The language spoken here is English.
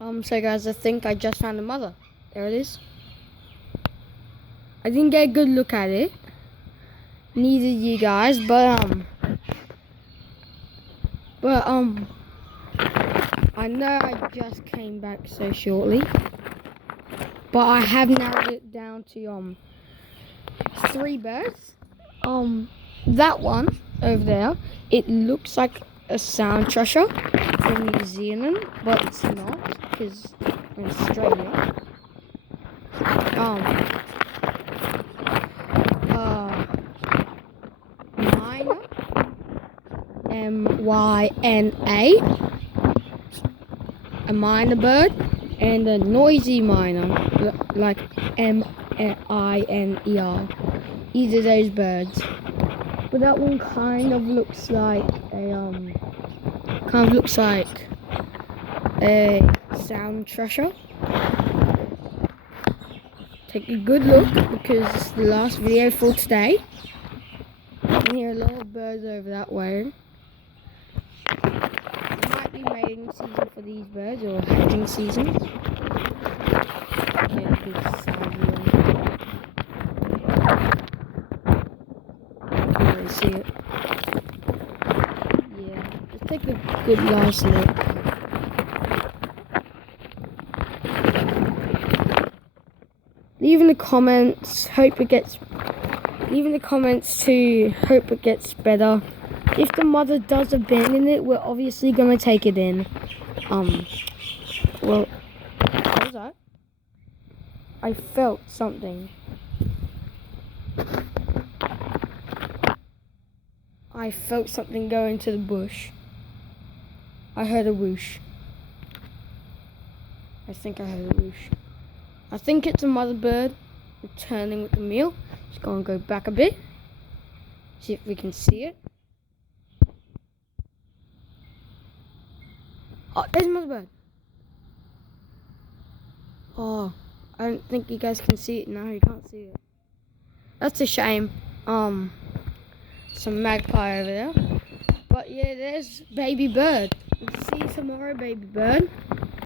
So guys, I think I just found the mother. There it is. I didn't get a good look at it. Neither did you guys, but I know I just came back so shortly. But I have narrowed it down to 3 birds. That one over there, it looks like a sound thresher from New Zealand, but it's not because in Australia. Myna, M-Y-N-A, a myna bird, and a noisy myna, like M-I-N-E-R. Either of those birds. But that one kind of looks like a sound thresher. Take a good look because it's the last video for today. You can hear a lot of birds over that way. It might be mating season for these birds or hatching season. Yeah, good sound here. Can't really see it. Yeah, let's take a good last look. Leave in the comments to hope it gets better. If the mother does abandon it, we're obviously gonna take it in. Well, what was that? I felt something. I felt something go into the bush. I heard a whoosh. I think I heard a whoosh. I think it's a mother bird returning with the meal. Just gonna go back a bit. See if we can see it. Oh, there's a mother bird. Oh, I don't think you guys can see it. No, you can't see it. That's a shame. Some magpie over there. But yeah, there's baby bird. See you tomorrow, baby bird.